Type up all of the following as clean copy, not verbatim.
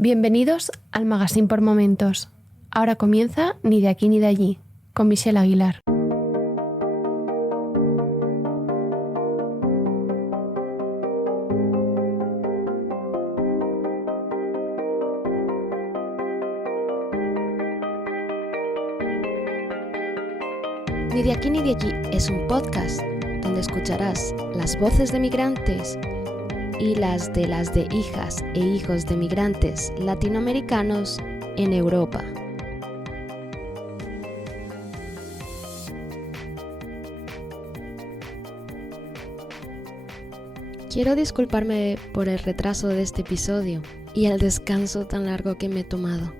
Bienvenidos al Magazine por Momentos. Ahora comienza Ni de aquí ni de allí, con Michelle Aguilar. Ni de aquí ni de allí es un podcast donde escucharás las voces de migrantes y las de hijas e hijos de migrantes latinoamericanos en Europa. Quiero disculparme por el retraso de este episodio y el descanso tan largo que me he tomado.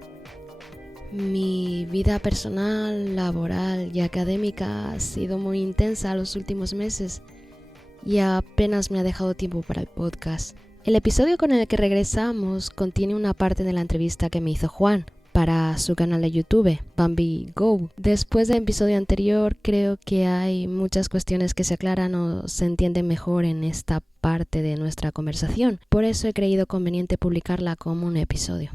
Mi vida personal, laboral y académica ha sido muy intensa los últimos meses y apenas me ha dejado tiempo para el podcast. El episodio con el que regresamos contiene una parte de la entrevista que me hizo Juan para su canal de YouTube, Bambi Go. Después del episodio anterior, creo que hay muchas cuestiones que se aclaran o se entienden mejor en esta parte de nuestra conversación. Por eso he creído conveniente publicarla como un episodio.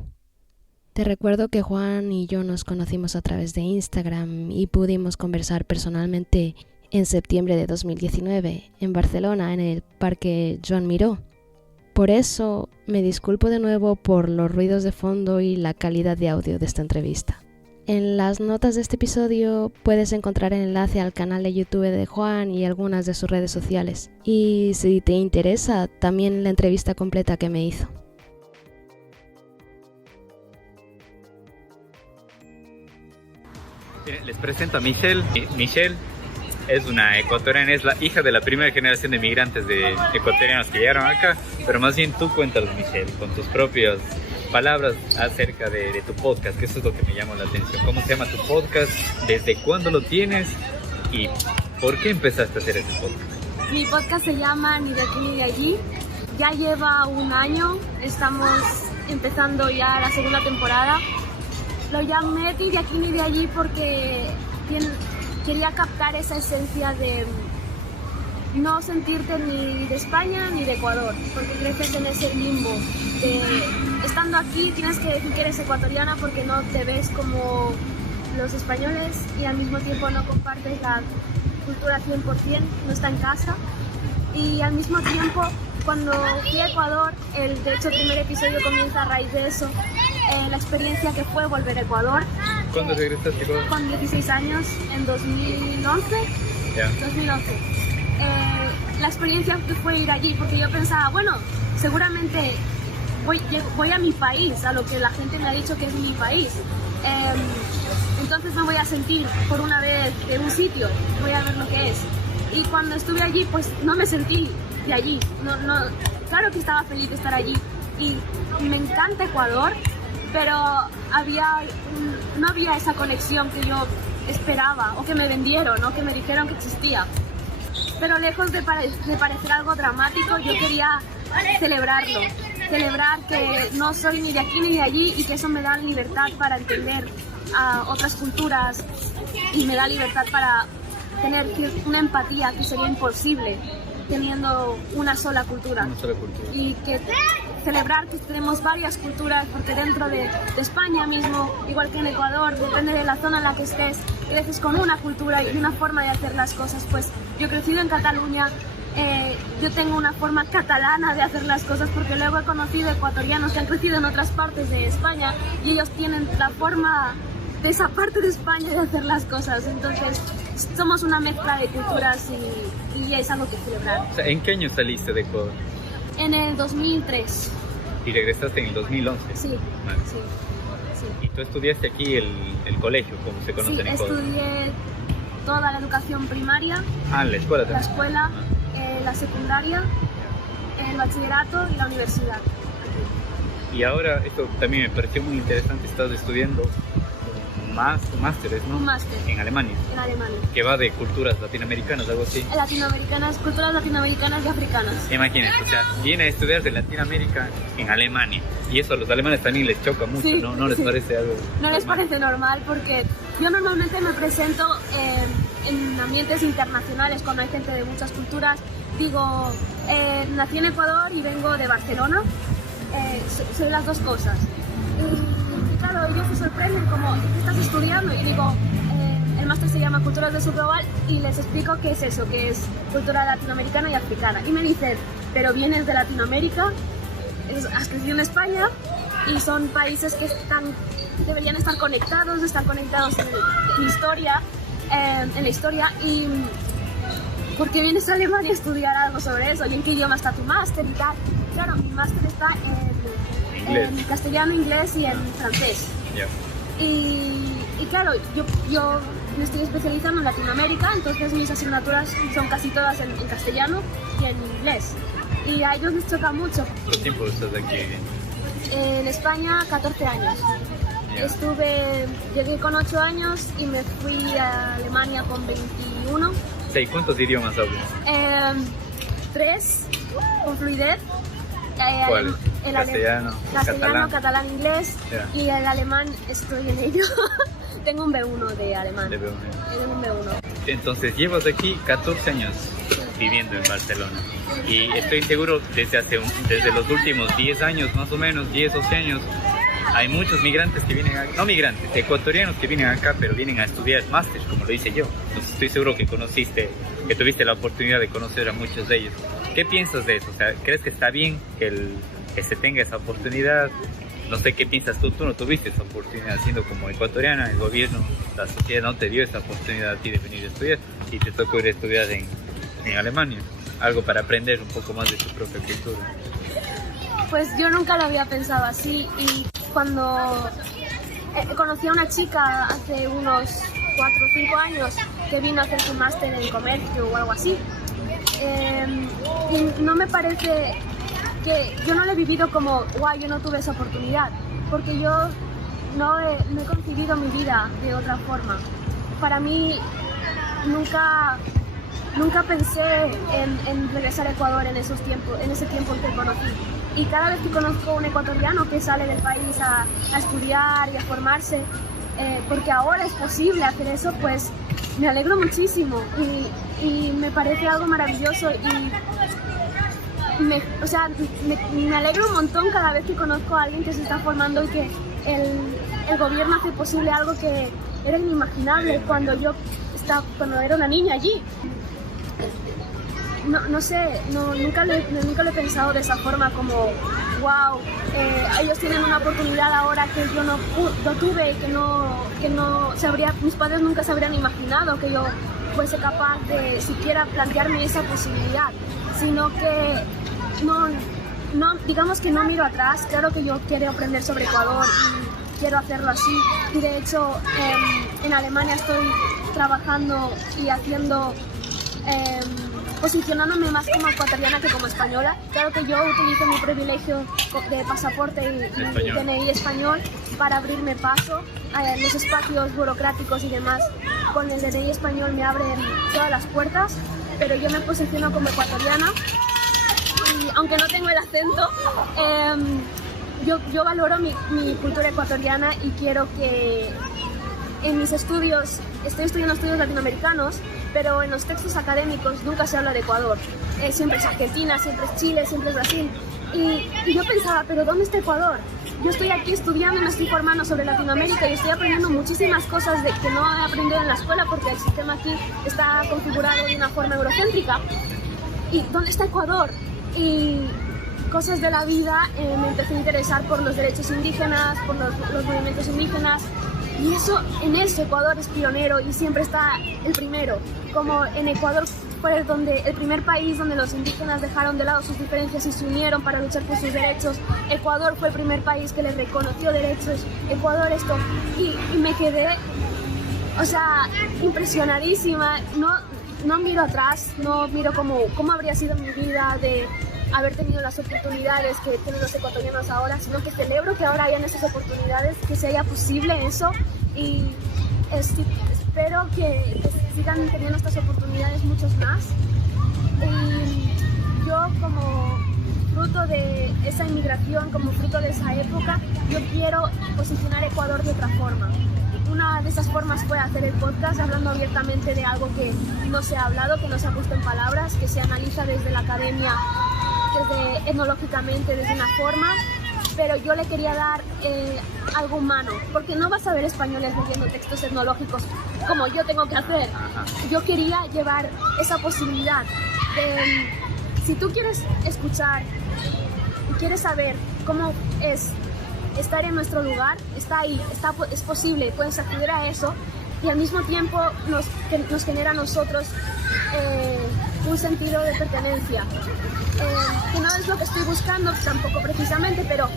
Te recuerdo que Juan y yo nos conocimos a través de Instagram y pudimos conversar personalmente en septiembre de 2019 en Barcelona, en el Parque Joan Miró. Por eso me disculpo de nuevo por los ruidos de fondo y la calidad de audio de esta entrevista. En las notas de este episodio puedes encontrar el enlace al canal de YouTube de Juan y algunas de sus redes sociales. Y si te interesa, también la entrevista completa que me hizo. Les presento a Michelle. Michelle es una ecuatoriana, es la hija de la primera generación de migrantes de ecuatorianos que llegaron acá. Pero más bien tú cuéntanos, Michelle, con tus propias palabras acerca de tu podcast, que eso es lo que me llamó la atención. ¿Cómo se llama tu podcast? ¿Desde cuándo lo tienes? ¿Y por qué empezaste a hacer este podcast? Mi podcast se llama Ni de aquí ni de allí. Ya lleva un año, estamos empezando ya la segunda temporada. Lo llamé Ni de aquí ni de allí porque quería captar esa esencia de no sentirte ni de España ni de Ecuador, porque creces en ese limbo de estando aquí tienes que decir que eres ecuatoriana porque no te ves como los españoles y al mismo tiempo no compartes la cultura 100%, no está en casa. Y al mismo tiempo, cuando fui a Ecuador, de hecho el primer episodio comienza a raíz de eso, la experiencia que fue volver a Ecuador. ¿Cuándo regresaste a Ecuador? Con 16 años, en 2011. Yeah. 2011. La experiencia que fue ir allí, porque yo pensaba, bueno, seguramente voy a mi país, a lo que la gente me ha dicho que es mi país. Entonces me voy a sentir por una vez de un sitio, voy a ver lo que es. Y cuando estuve allí, pues no me sentí de allí. Claro que estaba feliz de estar allí. Y me encanta Ecuador, pero no había esa conexión que yo esperaba, o que me vendieron, o que me dijeron que existía. Pero lejos de parecer algo dramático, yo quería celebrar que no soy ni de aquí ni de allí y que eso me da libertad para entender a otras culturas y me da libertad para tener una empatía que sería imposible teniendo una sola cultura. Y que celebrar que tenemos varias culturas, porque dentro de España mismo, igual que en Ecuador, depende de la zona en la que estés, creces con una cultura y una forma de hacer las cosas. Pues yo he crecido en Cataluña, yo tengo una forma catalana de hacer las cosas porque luego he conocido ecuatorianos que han crecido en otras partes de España y ellos tienen la forma de esa parte de España de hacer las cosas. Entonces somos una mezcla de culturas y es algo que celebrar. O sea, ¿en qué año saliste de Ecuador? En el 2003. ¿Y regresaste en el 2011? Sí, vale. sí. ¿Y tú estudiaste aquí el colegio, como se conoce en Ecuador? Sí, estudié toda la educación primaria. Ah, la escuela también. La escuela, la secundaria, el bachillerato y la universidad. Y ahora, esto también me pareció muy interesante, estás estudiando másteres, ¿no? Un máster. En Alemania. En Alemania. Que va de culturas latinoamericanas, algo así. Culturas latinoamericanas y africanas. Imagínate, o sea, viene a estudiar de Latinoamérica en Alemania. Y eso a los alemanes también les choca mucho, sí, ¿no? ¿No les parece algo No les parece normal porque yo normalmente me presento en ambientes internacionales cuando hay gente de muchas culturas. Digo, nací en Ecuador y vengo de Barcelona. Soy las dos cosas. Y claro, ellos se sorprenden como, ¿qué estás estudiando? Y digo, el máster se llama Culturas del Sur Global y les explico qué es eso, que es cultura latinoamericana y africana. Y me dicen, pero vienes de Latinoamérica, has crecido en España y son países que deberían estar conectados en la historia y ¿por qué vienes a Alemania a estudiar algo sobre eso? ¿Y en qué idioma está tu máster y tal? Claro, mi máster está en castellano, inglés y en francés. Yeah. Y claro, yo me estoy especializando en Latinoamérica, entonces mis asignaturas son casi todas en castellano y en inglés. Y a ellos les choca mucho. ¿Cuánto tiempo estás aquí? En España, 14 años. Yeah. Llegué con 8 años y me fui a Alemania con 21. Sí, ¿cuántos idiomas hablas? 3, con fluidez. ¿Cuál? El Castellano, catalán, inglés. Yeah. Y el alemán estoy en ello. Tengo un B1 de alemán. De B1. Tengo un B1. Entonces llevas aquí 14 años viviendo en Barcelona y estoy seguro desde los últimos 10 años, más o menos 10 o 11 años, hay muchos migrantes que vienen acá, no migrantes, ecuatorianos que vienen acá pero vienen a estudiar máster, como lo hice yo. Entonces estoy seguro que tuviste la oportunidad de conocer a muchos de ellos. ¿Qué piensas de eso? O sea, ¿crees que está bien que se tenga esa oportunidad? No sé qué piensas tú no tuviste esa oportunidad siendo como ecuatoriana, el gobierno, la sociedad no te dio esa oportunidad a ti de venir a estudiar y te tocó ir a estudiar en Alemania, algo para aprender un poco más de tu propia cultura. Pues yo nunca lo había pensado así y cuando conocí a una chica hace unos 4 o 5 años que vino a hacer su máster en comercio o algo así, y no me parece que yo no lo he vivido como guau, yo no tuve esa oportunidad, porque yo no he concebido mi vida de otra forma. Para mí nunca pensé en regresar a Ecuador en ese tiempo que conocí. Y cada vez que conozco a un ecuatoriano que sale del país a estudiar y a formarse, porque ahora es posible hacer eso, pues me alegro muchísimo y me parece algo maravilloso me alegro un montón cada vez que conozco a alguien que se está formando y que el gobierno hace posible algo que era inimaginable cuando era una niña allí. No sé, nunca lo he pensado de esa forma como wow, ellos tienen una oportunidad ahora que yo no tuve, que no mis padres nunca se habrían imaginado que yo fuese capaz de siquiera plantearme esa posibilidad, sino que digamos que no miro atrás. Claro que yo quiero aprender sobre Ecuador y quiero hacerlo así, y de hecho en Alemania estoy trabajando y posicionándome más como ecuatoriana que como española. Claro que yo utilizo mi privilegio de pasaporte y DNI español para abrirme paso a los espacios burocráticos y demás. Con el DNI español me abren todas las puertas, pero yo me posiciono como ecuatoriana y aunque no tengo el acento, yo valoro mi cultura ecuatoriana y quiero que en mis estudios, estoy estudiando estudios latinoamericanos, pero en los textos académicos nunca se habla de Ecuador. Siempre es Argentina, siempre es Chile, siempre es Brasil. Y yo pensaba, ¿pero dónde está Ecuador? Yo estoy aquí estudiando y me estoy formando sobre Latinoamérica y estoy aprendiendo muchísimas cosas que no he aprendido en la escuela porque el sistema aquí está configurado de una forma eurocéntrica. ¿Y dónde está Ecuador? Y cosas de la vida, me empecé a interesar por los derechos indígenas, por los movimientos indígenas. Y en eso Ecuador es pionero y siempre está el primero. Como en Ecuador fue el primer país donde los indígenas dejaron de lado sus diferencias y se unieron para luchar por sus derechos. Ecuador fue el primer país que les reconoció derechos. Ecuador esto. Y me quedé, impresionadísima. No miro atrás, no miro cómo habría sido mi vida de haber tenido las oportunidades que tienen los ecuatorianos ahora, sino que celebro que ahora hayan esas oportunidades, que sea posible eso y espero que sigan teniendo estas oportunidades muchos más. Y yo como fruto de esa inmigración, como fruto de esa época, yo quiero posicionar Ecuador de otra forma. Una de esas formas fue hacer el podcast hablando abiertamente de algo que no se ha hablado, que no se ha puesto en palabras, que se analiza desde la academia, desde etnológicamente, desde una forma, pero yo le quería dar algo humano, porque no vas a ver españoles leyendo textos etnológicos como yo tengo que hacer. Yo quería llevar esa posibilidad de, si tú quieres escuchar y quieres saber cómo es estar en nuestro lugar, está ahí, es posible, puedes acceder a eso, y al mismo tiempo nos genera a nosotros un sentido de pertenencia, que no es lo que estoy buscando tampoco precisamente, pero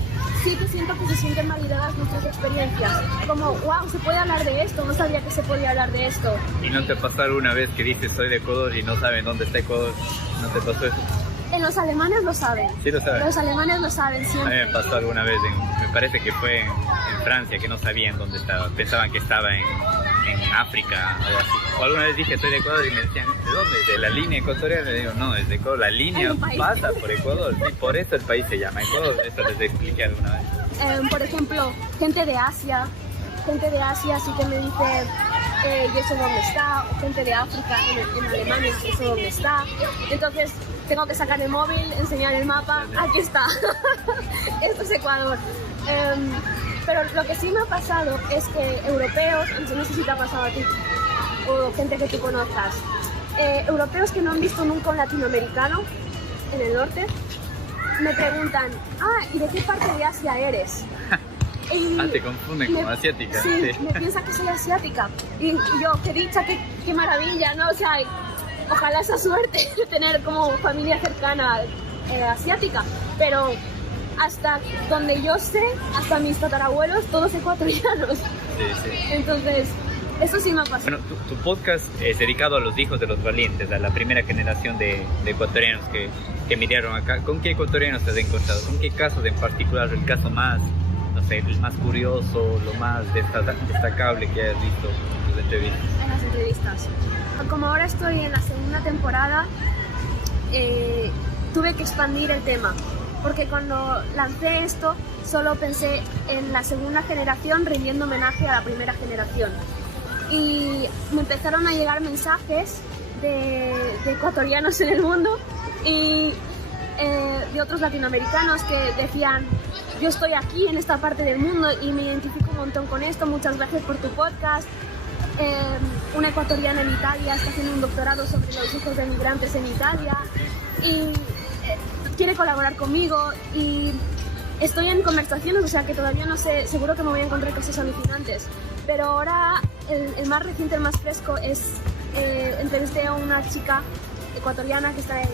sí que siento que se sienten validadas nuestras experiencias, como wow, se puede hablar de esto, no sabía que se podía hablar de esto. ¿Y no te pasó alguna vez que dices soy de Ecuador y no saben dónde está Ecuador? ¿No te pasó eso? En los alemanes lo saben. Sí lo saben. Los alemanes lo saben siempre. A mí me pasó alguna vez, me parece que fue en Francia, que no sabían dónde estaba. Pensaban que estaba en África o algo así. O alguna vez dije soy de Ecuador y me decían, ¿de dónde? ¿De la línea ecuatoriana? Le digo, no, es de Ecuador. La línea pasa por Ecuador. Y por eso el país se llama Ecuador. Eso les expliqué alguna vez. Por ejemplo, gente de Asia sí que me dice, ¿y eso dónde está? O gente de África, en Alemania, ¿eso dónde está? Entonces tengo que sacar el móvil, enseñar el mapa, aquí está. Esto es Ecuador. Pero lo que sí me ha pasado es que europeos, no sé si te ha pasado a ti, o gente que tú conozcas, europeos que no han visto nunca un latinoamericano en el norte, me preguntan, ¿y de qué parte de Asia eres? Y te confunden como asiática. Sí, me piensan que soy asiática. Y yo, qué dicha, qué maravilla, ¿no? O sea, ojalá esa suerte de tener como familia cercana asiática. Pero hasta donde yo sé, hasta mis tatarabuelos, todos ecuatorianos. Sí. Entonces, eso sí me ha pasado. Bueno, tu podcast es dedicado a los hijos de los valientes, a la primera generación de ecuatorianos que emigraron acá. ¿Con qué ecuatorianos te has encontrado? ¿Con qué casos en particular? El caso más, no sé, el más curioso, lo más destacable que hayas visto en tus entrevistas. En las entrevistas. Como ahora estoy en la segunda temporada, tuve que expandir el tema. Porque cuando lancé esto, solo pensé en la segunda generación rindiendo homenaje a la primera generación. Y me empezaron a llegar mensajes de ecuatorianos en el mundo y de otros latinoamericanos que decían, yo estoy aquí en esta parte del mundo y me identifico un montón con esto, muchas gracias por tu podcast. Una ecuatoriana en Italia está haciendo un doctorado sobre los hijos de migrantes en Italia y quiere colaborar conmigo, y estoy en conversaciones, o sea que todavía no sé, seguro que me voy a encontrar cosas alucinantes, pero ahora el más reciente, el más fresco es, entrevisté a una chica ecuatoriana que está en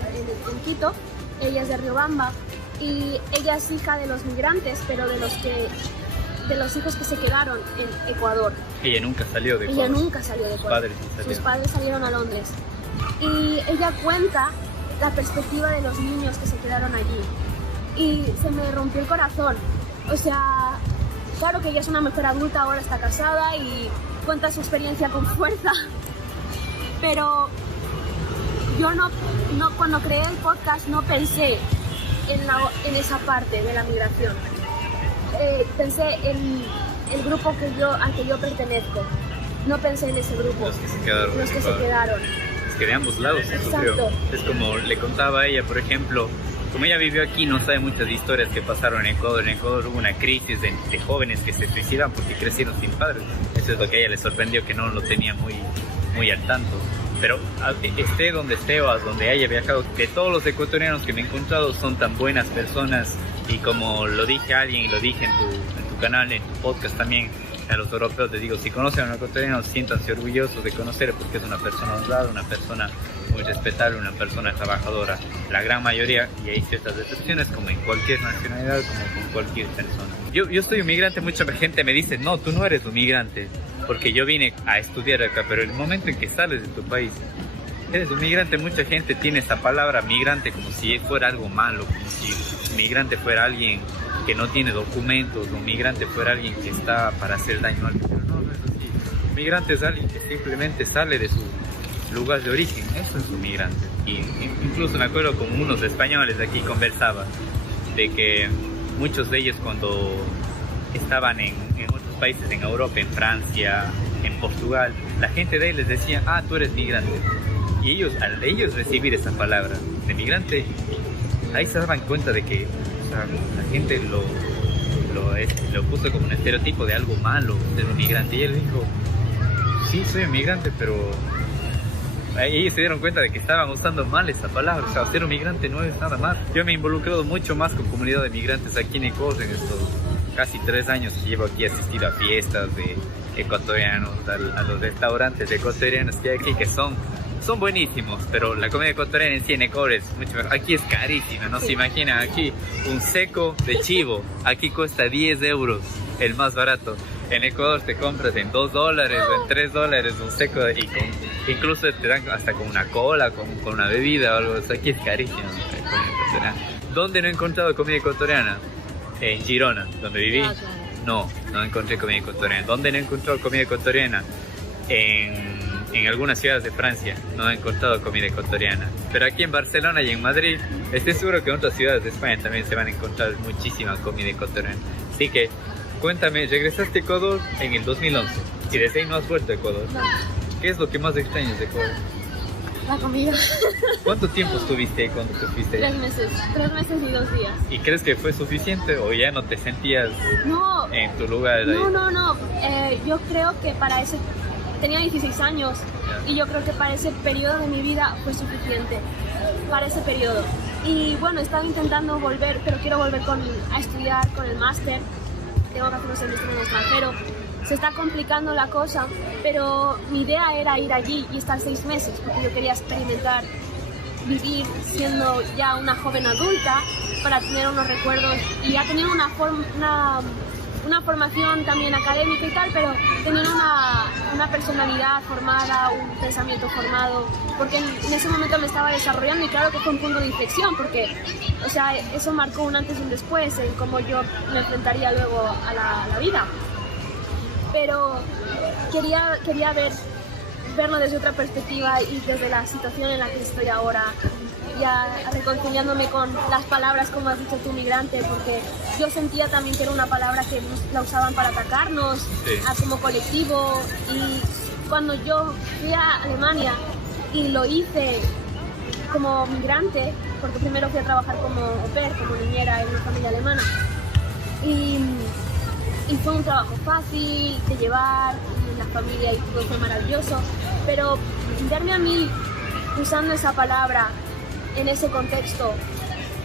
Quito, ella es de Riobamba y ella es hija de los migrantes, pero de los hijos que se quedaron en Ecuador. Ella nunca salió de Ecuador. Ella nunca salió de Ecuador. Sus padres salieron a Londres. Y ella cuenta la perspectiva de los niños que se quedaron allí. Y se me rompió el corazón. O sea, claro que ella es una mujer adulta, ahora está casada y cuenta su experiencia con fuerza. Pero yo no cuando creé el podcast no pensé en esa parte de la migración. Pensé en el grupo al que yo pertenezco. No pensé en ese grupo. Los que se quedaron. Los que se quedaron. Es que de ambos lados se sufrió. Es como le contaba a ella, por ejemplo, como ella vivió aquí, no sabe muchas historias que pasaron en Ecuador. En Ecuador hubo una crisis de jóvenes que se suicidan porque crecieron sin padres. Eso es lo que a ella le sorprendió, que no lo tenía muy al tanto. Pero esté donde esté o a donde haya viajado, que todos los ecuatorianos que me he encontrado son tan buenas personas, y como lo dije a alguien y lo dije en tu canal, en tu podcast también, a los europeos les digo, si conocen a un ecuatoriano, siéntanse orgullosos de conocer, porque es una persona honrada, una persona muy respetable, una persona trabajadora. La gran mayoría, y hay ciertas excepciones, como en cualquier nacionalidad, como con cualquier persona. Yo soy un migrante, mucha gente me dice, no, tú no eres un migrante, porque yo vine a estudiar acá, pero el momento en que sales de tu país, eres un migrante. Mucha gente tiene esta palabra migrante como si fuera algo malo, como si migrante fuera alguien que no tiene documentos, o migrante fuera alguien que está para hacer daño a alguien. Pero no es así. Migrante es alguien que simplemente sale de su lugar de origen, eso es un migrante. Y incluso me acuerdo con unos españoles de aquí conversaba de que muchos de ellos cuando estaban en otros países, en Europa, en Francia, en Portugal, la gente de ahí les decía, tú eres migrante. Y ellos, al ellos recibir esa palabra de migrante, ahí se daban cuenta de que, o sea, la gente lo puso como un estereotipo de algo malo, de un migrante. Y él dijo, sí, soy un migrante, pero ahí se dieron cuenta de que estaban usando mal esa palabra. O sea, ser un migrante no es nada más. Yo me he involucrado mucho más con comunidad de migrantes aquí en Ecuador en estos casi 3 años que llevo aquí a asistir a fiestas de ecuatorianos, a los restaurantes ecuatorianos que hay aquí, que son buenísimos, pero la comida ecuatoriana en sí en Ecuador es mucho mejor. Aquí es carísima, no se imaginan. Aquí un seco de chivo, aquí cuesta 10 euros, el más barato. En Ecuador te compras en $2 o en $3 un seco incluso te dan hasta con una cola, con una bebida o algo. O sea, aquí es carísimo la comida ecuatoriana. ¿Dónde no he encontrado comida ecuatoriana? En Girona, donde viví. No encontré comida ecuatoriana. ¿Dónde no he encontrado comida ecuatoriana? En algunas ciudades de Francia no he encontrado comida ecuatoriana. Pero aquí en Barcelona y en Madrid, estoy seguro que en otras ciudades de España también se van a encontrar muchísima comida ecuatoriana. Así que, cuéntame, regresaste a Ecuador en el 2011 y desde ahí no has vuelto a Ecuador. No. ¿Qué es lo que más extrañas de Ecuador? La comida. ¿Cuánto tiempo estuviste ahí cuando te fuiste? 3 meses. 3 meses y 2 días. ¿Y crees que fue suficiente o ya no te sentías en tu lugar ahí? No. Yo creo que para ese... Tenía 16 años y yo creo que para ese periodo de mi vida fue suficiente. Para ese periodo. Y bueno, estaba intentando volver, pero quiero volver a estudiar con el máster. Tengo que hacer un semestre en el extranjero. Se está complicando la cosa, pero mi idea era ir allí y estar 6 meses, porque yo quería experimentar, vivir siendo ya una joven adulta para tener unos recuerdos y ya tener una formación también académica y tal, pero tener una personalidad formada, un pensamiento formado, porque en ese momento me estaba desarrollando y claro que fue un punto de inflexión, porque o sea, eso marcó un antes y un después en cómo yo me enfrentaría luego a la vida. Pero quería verlo desde otra perspectiva y desde la situación en la que estoy ahora, ya reconciliándome con las palabras, como has dicho tú, migrante, porque yo sentía también que era una palabra que la usaban para atacarnos, sí, como colectivo. Y cuando yo fui a Alemania y lo hice como migrante, porque primero fui a trabajar como au pair, como niñera en una familia alemana, y fue un trabajo fácil de llevar, y la familia y todo fue maravilloso, pero verme a mí usando esa palabra en ese contexto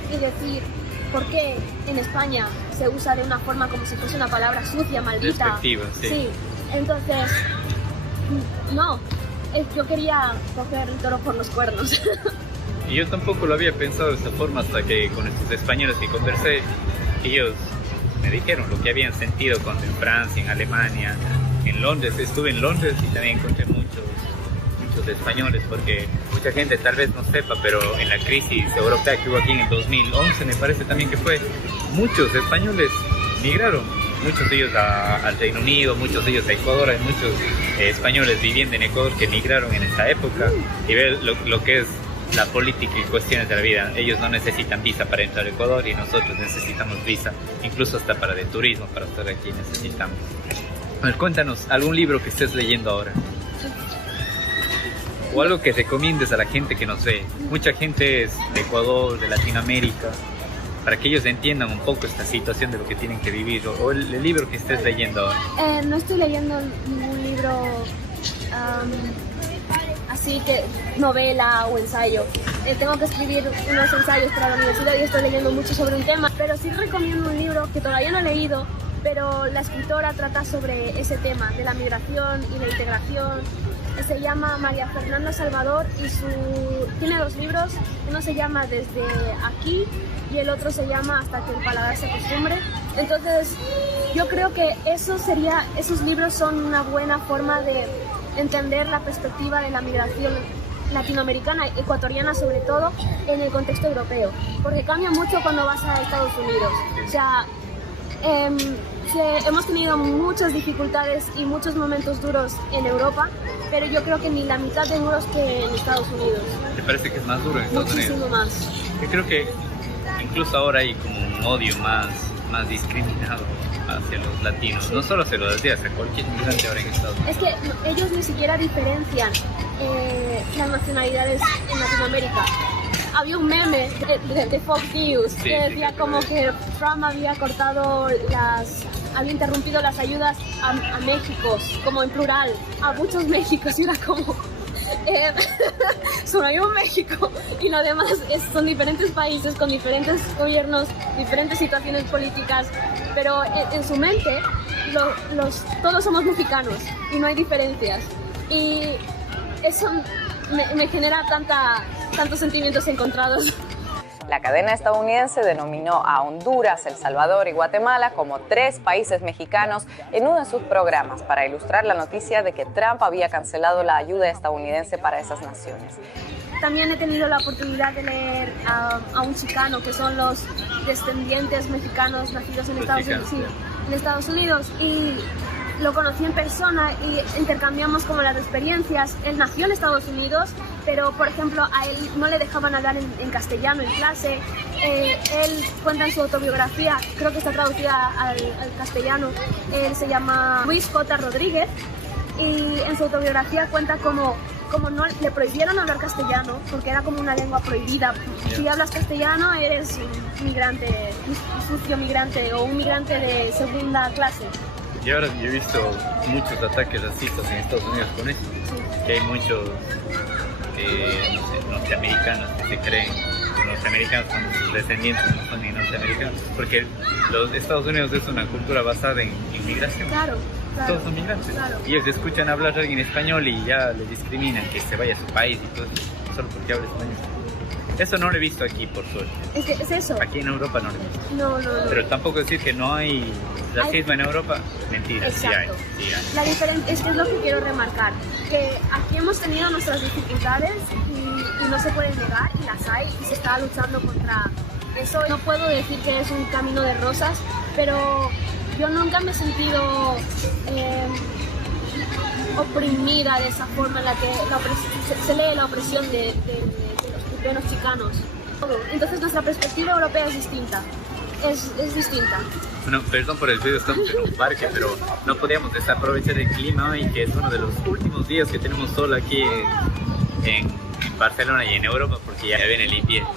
y decir, ¿por qué en España se usa de una forma como si fuese una palabra sucia, maldita? Despectiva, sí. Sí, entonces, no, yo quería coger el toro por los cuernos. Y yo tampoco lo había pensado de esa forma hasta que con estos españoles que conversé, ellos me dijeron lo que habían sentido cuando en Francia, en Alemania, en Londres. Estuve en Londres y también encontré muchos españoles, porque mucha gente tal vez no sepa, pero en la crisis europea que hubo aquí en el 2011, me parece también que fue, muchos españoles migraron, muchos de ellos al Reino Unido, muchos de ellos a Ecuador. Hay muchos españoles viviendo en Ecuador que migraron en esta época, y ver lo que es la política y cuestiones de la vida. Ellos no necesitan visa para entrar a Ecuador y nosotros necesitamos visa, incluso hasta para de turismo, para estar aquí necesitamos. A ver, cuéntanos algún libro que estés leyendo ahora o algo que recomiendes a la gente que nos ve. Mucha gente es de Ecuador, de Latinoamérica, para que ellos entiendan un poco esta situación de lo que tienen que vivir, o el libro que estés leyendo ahora. No estoy leyendo ningún libro así que novela o ensayo. Tengo que escribir unos ensayos para la universidad y estoy leyendo mucho sobre un tema, pero sí recomiendo un libro que todavía no he leído, pero la escritora trata sobre ese tema de la migración y la integración. Se llama María Fernanda Salvador y tiene 2 libros. Uno se llama Desde aquí y el otro se llama Hasta que el paladar se acostumbre. Entonces yo creo que esos libros son una buena forma de entender la perspectiva de la migración latinoamericana, ecuatoriana sobre todo, en el contexto europeo, porque cambia mucho cuando vas a Estados Unidos. O sea, hemos tenido muchas dificultades y muchos momentos duros en Europa, pero yo creo que ni la mitad de duros que en Estados Unidos. ¿Te parece que es más duro en Estados Unidos? Muchísimo más. Yo creo que incluso ahora hay como un odio más discriminado hacia los latinos, no solo hacia los latinos, hacia cualquier migrante ahora en Estados Unidos. Es que ellos ni siquiera diferencian las nacionalidades en Latinoamérica. había un meme de Fox News que decía como que Trump había interrumpido las ayudas a México, como en plural, a muchos Méxicos, y era como... solo hay un México y lo demás son diferentes países con diferentes gobiernos, diferentes situaciones políticas, pero en su mente todos somos mexicanos y no hay diferencias, y eso me genera tantos sentimientos encontrados. La cadena estadounidense denominó a Honduras, El Salvador y Guatemala como 3 países mexicanos en uno de sus programas para ilustrar la noticia de que Trump había cancelado la ayuda estadounidense para esas naciones. También he tenido la oportunidad de leer a un chicano, que son los descendientes mexicanos nacidos en Estados Unidos, y lo conocí en persona y intercambiamos como las experiencias. Él nació en Estados Unidos, pero por ejemplo a él no le dejaban hablar en castellano en clase. Él cuenta en su autobiografía, creo que está traducida al castellano, él se llama Luis J. Rodríguez, y en su autobiografía cuenta como no le prohibieron hablar castellano porque era como una lengua prohibida. Si hablas castellano eres un migrante, un sucio migrante o un migrante de segunda clase. Y ahora yo he visto muchos ataques racistas en Estados Unidos con eso, que hay muchos norteamericanos que se creen norteamericanos cuando sus descendientes no son ni norteamericanos, porque los Estados Unidos es una cultura basada en inmigración. Claro. Todos son migrantes. Claro. Y ellos escuchan hablar a alguien español y ya le discriminan que se vaya a su país y todo eso, solo porque habla español. Eso no lo he visto aquí, por suerte. Es eso. Aquí en Europa no lo he visto. No. Pero tampoco decir que no hay racismo en Europa, mentira, sí hay. La diferencia es que es lo que quiero remarcar, que aquí hemos tenido nuestras dificultades y no se pueden negar, y las hay, y se está luchando contra eso. No puedo decir que es un camino de rosas, pero yo nunca me he sentido oprimida de esa forma en la que se lee la opresión de los chicanos. Entonces nuestra perspectiva europea es distinta. Es distinta. Bueno, perdón por el ruido, estamos en un parque, pero no podíamos desaprovechar el clima y que es uno de los últimos días que tenemos sol aquí en Barcelona y en Europa, porque ya viene el invierno.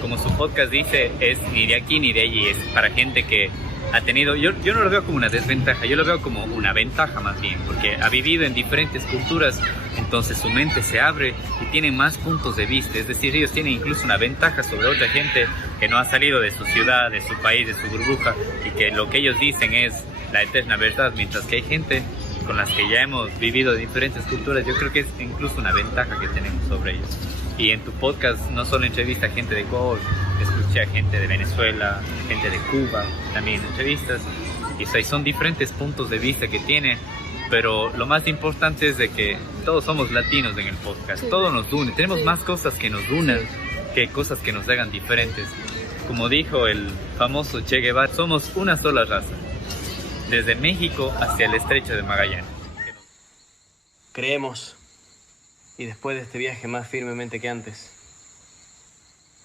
Como su podcast dice, es ni de aquí ni de allí, es para gente que ha tenido, yo no lo veo como una desventaja, yo lo veo como una ventaja más bien, porque ha vivido en diferentes culturas, entonces su mente se abre y tienen más puntos de vista, es decir, ellos tienen incluso una ventaja sobre otra gente que no ha salido de su ciudad, de su país, de su burbuja, y que lo que ellos dicen es la eterna verdad, mientras que hay gente con las que ya hemos vivido diferentes culturas, yo creo que es incluso una ventaja que tenemos sobre ellos. Y en tu podcast no solo entrevista a gente de Ecuador, escuché a gente de Venezuela, gente de Cuba, también entrevistas, y son diferentes puntos de vista que tiene, pero lo más importante es de que todos somos latinos en el podcast, sí. Todo nos une, tenemos más cosas que nos unan que cosas que nos hagan diferentes. Como dijo el famoso Che Guevara, somos una sola raza, desde México hacia el Estrecho de Magallanes. Creemos, y después de este viaje más firmemente que antes,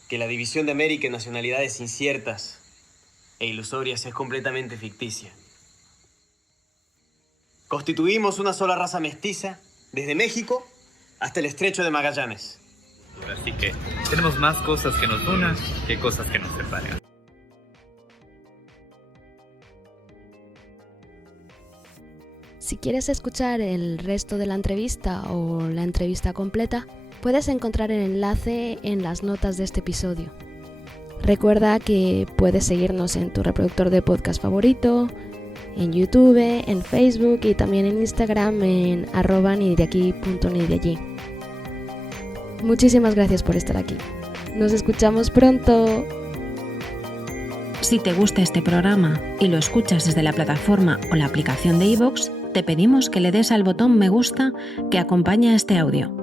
que la división de América en nacionalidades inciertas e ilusorias es completamente ficticia. Constituimos una sola raza mestiza desde México hasta el Estrecho de Magallanes. Así que tenemos más cosas que nos unan que cosas que nos separan. Si quieres escuchar el resto de la entrevista o la entrevista completa, puedes encontrar el enlace en las notas de este episodio. Recuerda que puedes seguirnos en tu reproductor de podcast favorito, en YouTube, en Facebook y también en Instagram en @nideaquí.nideallí. Muchísimas gracias por estar aquí. Nos escuchamos pronto. Si te gusta este programa y lo escuchas desde la plataforma o la aplicación de iVoox, te pedimos que le des al botón me gusta que acompaña este audio.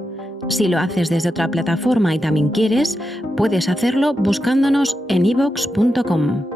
Si lo haces desde otra plataforma y también quieres, puedes hacerlo buscándonos en iVoox.com.